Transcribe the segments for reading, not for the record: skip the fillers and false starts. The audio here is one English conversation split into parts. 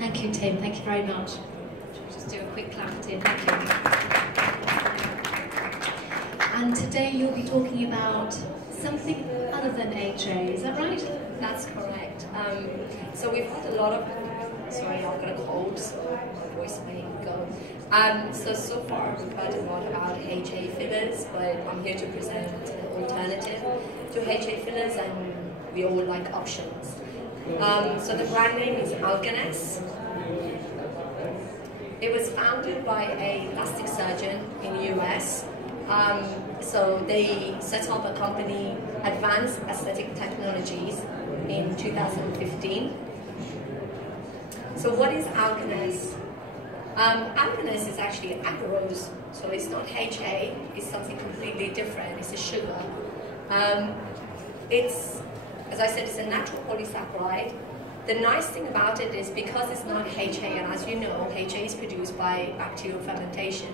Thank you, Tim. Thank you very much. Just do a quick clap, Tim. Thank you. And today you'll be talking about something other than HA, is that right? That's correct. So we've had a lot of, sorry, I've got a cold, so my voice may go. So far we've heard a lot about HA fillers, but I'm here to present an alternative to HA fillers, and we all like options. So the brand name is Algeness. It was founded by a plastic surgeon in the US. So they set up a company, Advanced Aesthetic Technologies, in 2015. So what is Algeness? Algeness is actually agarose, so it's not HA, it's something completely different, it's a sugar. It's, as I said, it's a natural polysaccharide. The nice thing about it is because it's not HA, and as you know, HA is produced by bacterial fermentation.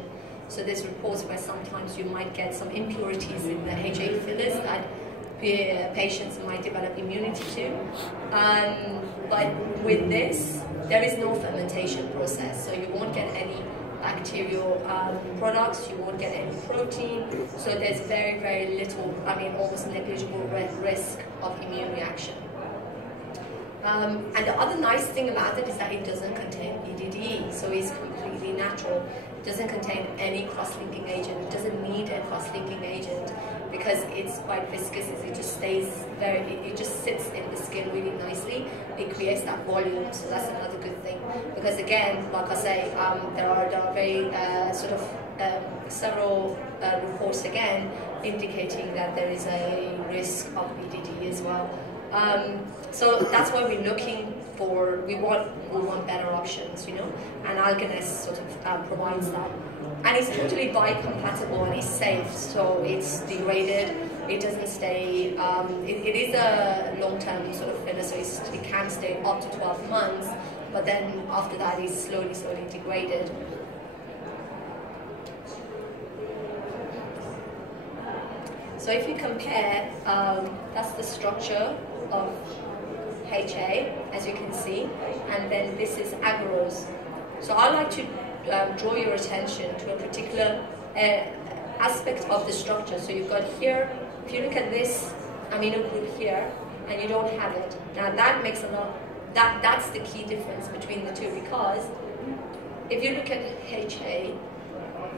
So there's reports where sometimes you might get some impurities in the HA fillers that patients might develop immunity to. But with this, there is no fermentation process, so you won't get any bacterial products, you won't get any protein, so there's very, very little, almost negligible risk of immune reaction. And the other nice thing about it is that it doesn't contain EDD, so it's completely natural. It doesn't contain any cross-linking agent, it doesn't need a cross-linking agent because it's quite viscous, it just stays very, it just sits in the skin really nicely. It creates that volume, so that's another good thing. Because again, like I say, there are very several reports again indicating that there is a risk of EDD as well. So that's why we're looking for, we want better options, you know, and Algeness sort of provides that. And it's totally biocompatible and it's safe, so it's degraded, it doesn't stay, it is a long-term sort of filler, so it can stay up to 12 months, but then after that it's slowly degraded. So if you compare, that's the structure of HA, as you can see, and then this is agarose. So I like to draw your attention to a particular aspect of the structure. So you've got here, if you look at this amino group here, and you don't have it. Now that makes a lot, that's the key difference between the two, because if you look at HA,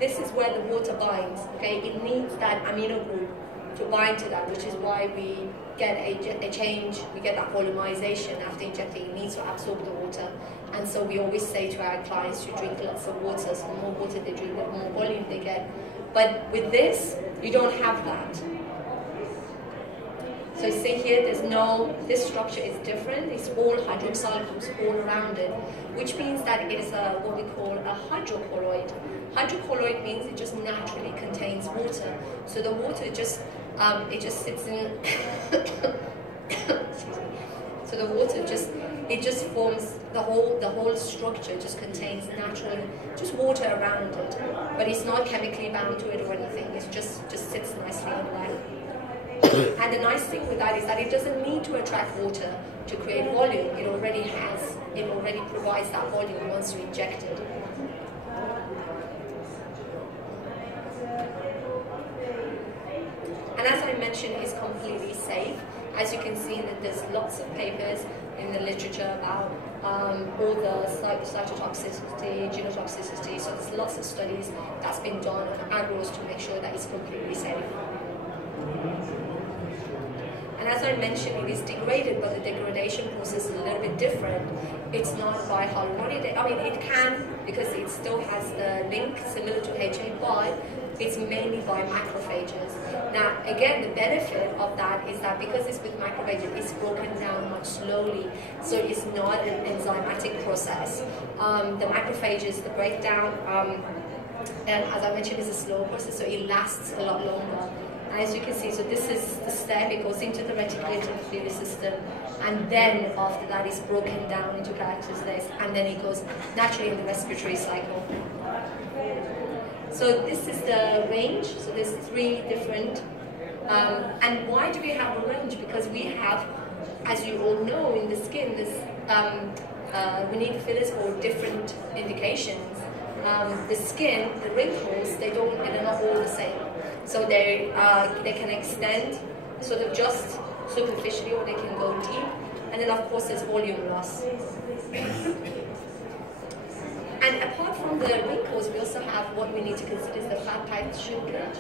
this is where the water binds, okay? It needs that amino group to bind to that, which is why we get a change, we get that volumization after injecting. It needs to absorb the water. And so we always say to our clients to drink lots of water, so the more water they drink, the more volume they get. But with this, you don't have that. So you see here, there's no, this structure is different, it's all hydroxyl groups all around it, which means that it is what we call a hydrocolloid. Hydrocolloid means it just naturally contains water. So the water just, it just sits in, so the water just forms, the whole structure just contains naturally just water around it, but it's not chemically bound to it or anything, it just sits nicely in there. And the nice thing with that is that it doesn't need to attract water to create volume, it already has, it already provides that volume once you inject it. And as I mentioned, it's completely safe. As you can see, there's lots of papers in the literature about all the cytotoxicity, genotoxicity, so there's lots of studies that's been done on agarose to make sure that it's completely safe. And as I mentioned, it is degraded, but the degradation process is a little bit different. It's not by hyaluronidase. It can, because it still has the link similar to HA, but it's mainly by macrophages. Now, again, the benefit of that is that because it's with macrophages, it's broken down much slowly, so it's not an enzymatic process. The macrophages, the breakdown, and as I mentioned, is a slow process, so it lasts a lot longer. And as you can see, so this is the step, it goes into the reticulate endothelial system, and then after that it's broken down into characteristics, and then it goes naturally in the respiratory cycle. So this is the range, so there's 3 different, and why do we have a range? Because we have, as you all know, in the skin, there's we need fillers for different indications. The skin, the wrinkles, they're not all the same. So they can extend sort of just superficially, or they can go deep. And then of course there's volume loss. And apart from the wrinkles, we also have what we need to consider is the fat type shrinkage.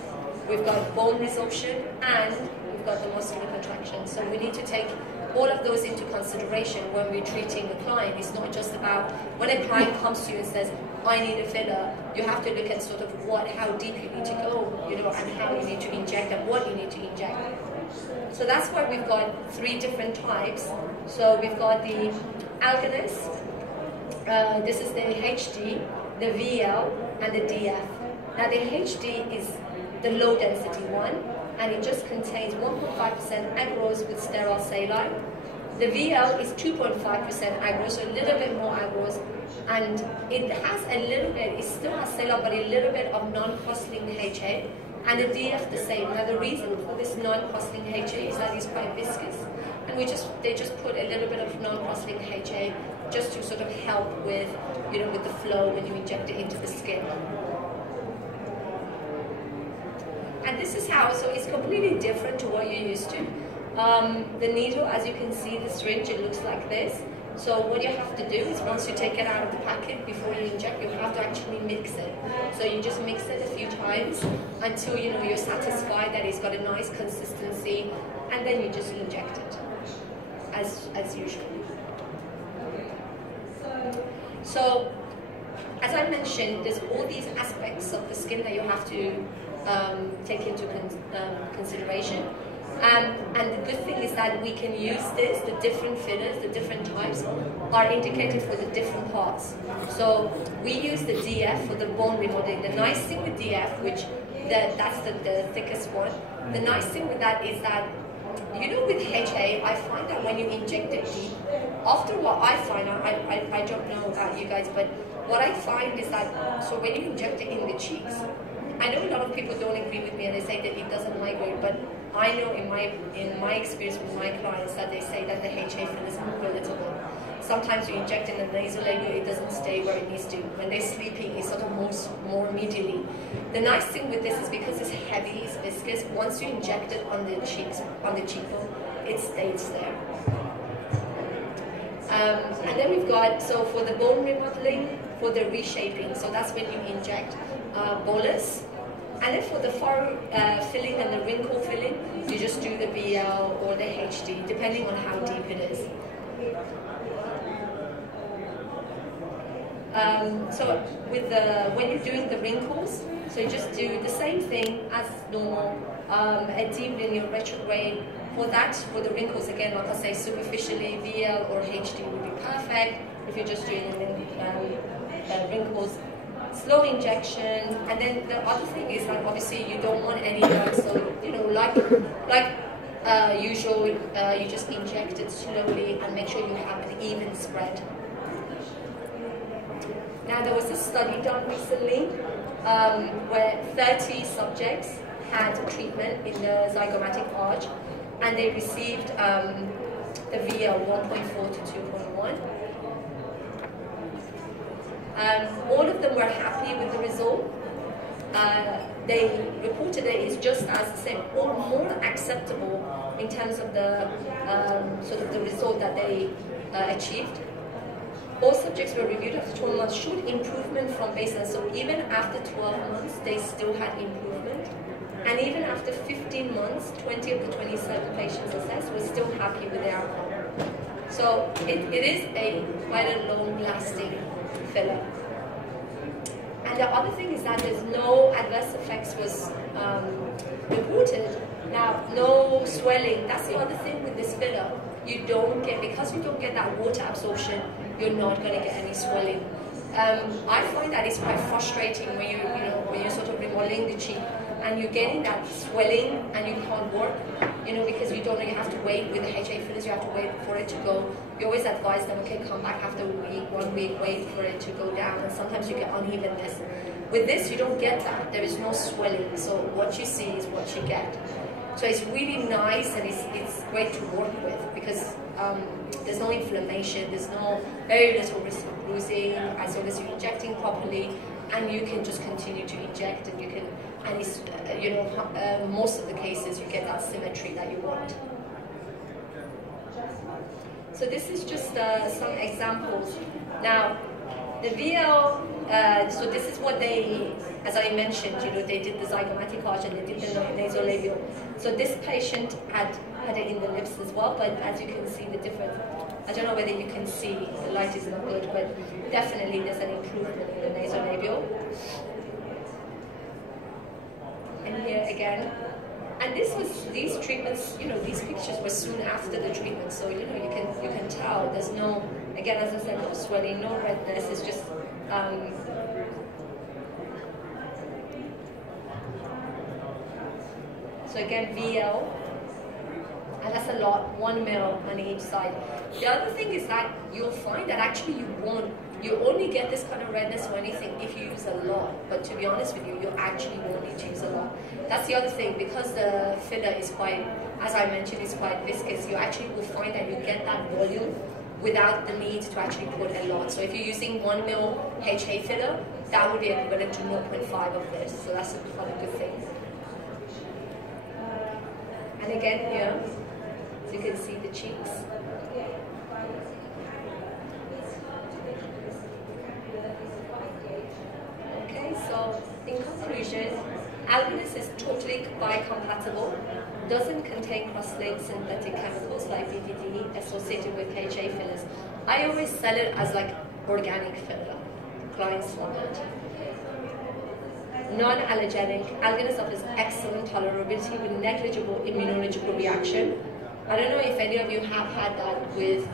We've got bone resorption, and we've got the muscular contraction. So we need to take all of those into consideration when we're treating a client. It's not just about when a client comes to you and says, I need a filler, you have to look at sort of how deep you need to go, and how you need to inject and what you need to inject. So that's why we've got 3 different types. So we've got the Algeness, this is the HD, the VL, and the DF. Now the HD is the low density one, and it just contains 1.5% agarose with sterile saline. The VL is 2.5% agarose, so a little bit more agarose, and it has a little bit, it still has saline, but a little bit of non-crosslink HA, and the DF the same. Now the reason for this non-crosslink HA is that it's quite viscous, and they just put a little bit of non-crosslink HA just to sort of help with, with the flow when you inject it into the skin. And this is how, so it's completely different to what you're used to. The needle, as you can see, the syringe, it looks like this. So what you have to do is once you take it out of the packet, before you inject, you have to actually mix it. So you just mix it a few times until you're satisfied that it's got a nice consistency, and then you just inject it, as usual. So, as I mentioned, there's all these aspects of the skin that you have to take into consideration. And the good thing is that we can use this, the different fillers, the different types are indicated for the different parts. So we use the DF for the bone remodeling. The nice thing with DF, that's the thickest one, the nice thing with that is that, with HA, I find that when you inject it deep, after what I find, I don't know about you guys, but what I find is that, so when you inject it in the cheeks, I know a lot of people don't agree with me and they say that it doesn't migrate, but I know in my experience with my clients that they say that the HA fillers move a little bit. Sometimes you inject in the nasal area, it doesn't stay where it needs to. When they're sleeping, it sort of moves more immediately. The nice thing with this is because it's heavy, it's viscous, once you inject it on the cheeks, on the cheekbone, it stays there. And then we've got, so for the bone remodeling, for the reshaping, so that's when you inject bolus. And then for the furrow filling and the wrinkle filling, you just do the BL or the HD, depending on how deep it is. So with when you're doing the wrinkles, so you just do the same thing as normal, a deep linear retrograde. For the wrinkles, again, like I say, superficially, VL or HD would be perfect. If you're just doing wrinkles, slow injection. And then the other thing is that obviously you don't want any drugs, so like usual, you just inject it slowly and make sure you have an even spread. Now there was a study done recently where 30 subjects had treatment in the zygomatic arch, and they received the VL 1.4 to 2.1. All of them were happy with the result. They reported it is just as the same or more acceptable in terms of the sort of the result that they achieved. All subjects were reviewed after 12 months, showed improvement from baseline. So even after 12 months, they still had improvement. And even after 15 months, 20 of the 27 patients assessed were still happy with their outcome. So it is quite a long-lasting filler. And the other thing is that there's no adverse effects was reported. Now, no swelling. That's the other thing with this filler. You don't get, because you don't get that water absorption, you're not going to get any swelling. I find that it's quite frustrating when when you're sort of remodeling the cheek and you're getting that swelling and you can't work, because you have to wait with the HA fillers, you have to wait for it to go. You always advise them, okay, come back after a week, 1 week, wait for it to go down, and sometimes you get unevenness. With this, you don't get that. There is no swelling, so what you see is what you get. So it's really nice and it's great to work with because there's no inflammation, there's very little risk of bruising as long as you're injecting properly, and you can just continue to inject, and you can, and it's most of the cases you get that symmetry that you want. So this is just some examples. Now, the VL, so this is what they, as I mentioned, they did the zygomatic arch and they did the nasolabial. So this patient had it in the lips as well, but as you can see the difference, I don't know whether you can see, the light is not good, but definitely there's an improvement in the nasolabial. And here again. And these treatments, these pictures were soon after the treatment, so you can tell there's no, again, as I said, no swelling, no redness. It's just so again VL, and that's a lot, 1 mil on each side. The other thing is that you'll find that actually you only get this kind of redness or anything if you use a lot, but to be honest with you, you actually won't need to use a lot. That's the other thing, because the filler is quite, as I mentioned, is quite viscous, you actually will find that you get that volume without the need to actually put a lot. So if you're using 1 mil HA filler, that would be equivalent to 0.5 of this, so that's quite a good thing. And again here, so you can see the cheeks. Okay, so in conclusion, Algeness is totally biocompatible, doesn't contain cross-linked synthetic chemicals like BDD associated with HA fillers. I always sell it as like organic filler. Clients love it. Non-allergenic, Algeness offers excellent tolerability with negligible immunological reaction. I don't know if any of you have had that with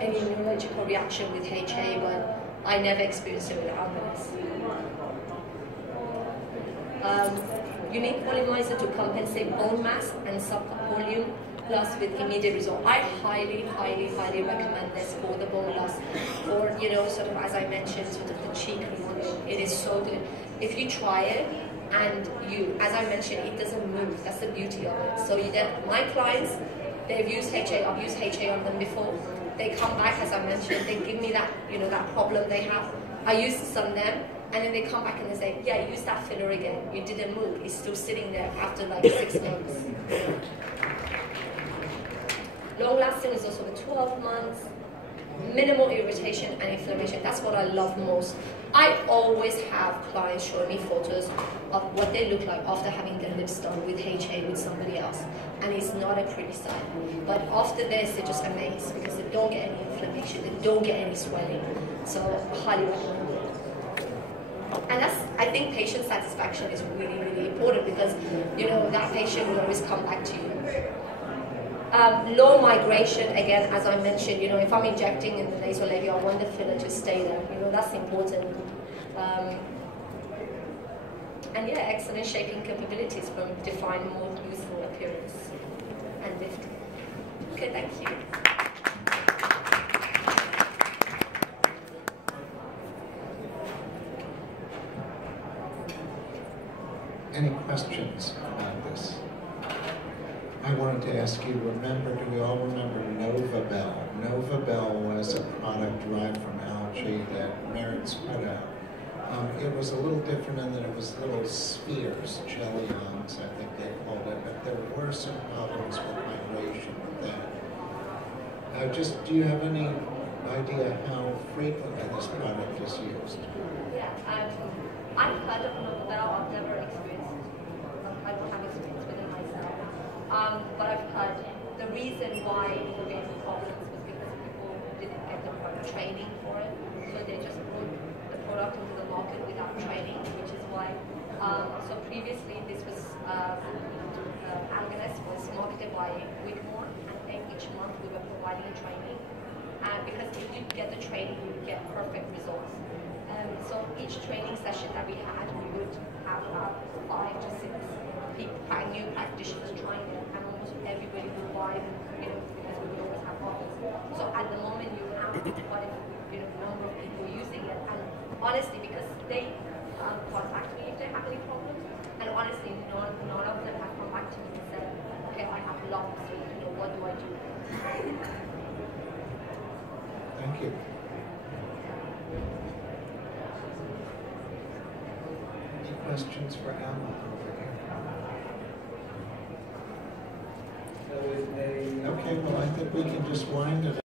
any immunological reaction with HA, but I never experienced it with Algeness. Unique polymizer to compensate bone mass and subcut volume, plus with immediate result. I highly, highly, highly recommend this for the bone loss, or sort of as I mentioned, sort of the cheek remodeling. It is so good. If you try it and as I mentioned, it doesn't move. That's the beauty of it. So my clients, they've used HA. I've used HA on them before. They come back, as I mentioned, they give me that that problem they have. I use this on them. And then they come back and they say, yeah, use that filler again. You didn't move. It's still sitting there after like 6 months. Long lasting is also the 12 months. Minimal irritation and inflammation. That's what I love most. I always have clients showing me photos of what they look like after having their lips done with HA with somebody else. And it's not a pretty sight. But after this, they're just amazed because they don't get any inflammation. They don't get any swelling. So I highly recommend it. And I think patient satisfaction is really, really important because, that patient will always come back to you. Low migration, again, as I mentioned, if I'm injecting in the nasolabial, I want the filler to stay there. That's important. And yeah, excellent shaping capabilities from define more youthful appearance and lifting. Okay, thank you. Any questions about this? I wanted to ask you, do we all remember Novabel? Novabel was a product derived from algae that Merit's put out. It was a little different in that it was little spheres, jellions, I think they called it, but there were some problems with migration with that. Do you have any idea how frequently this product is used? Yeah, I've heard of Novabel, I've never experienced it. I don't have experience with it myself. But I've heard the reason why it became problems was because people didn't get the proper training for it. So they just put the product into the market without training, which is why. So previously this was, Algeness was marketed by Whitmore, and each month we were providing training. Because if you get the training, you would get perfect results. So each training session that we had, we would have about 5 to 6 people, new practitioners trying it, and almost everybody would buy, because we would always have offers. So at the moment, you have quite a number of people using it, and honestly, because they contact me if they have any problems, and honestly, none of them have come back to me and said, love sweet, you know, what do I do? Thank you. Any questions for Alma over here? Okay, well, I think we can just wind it up.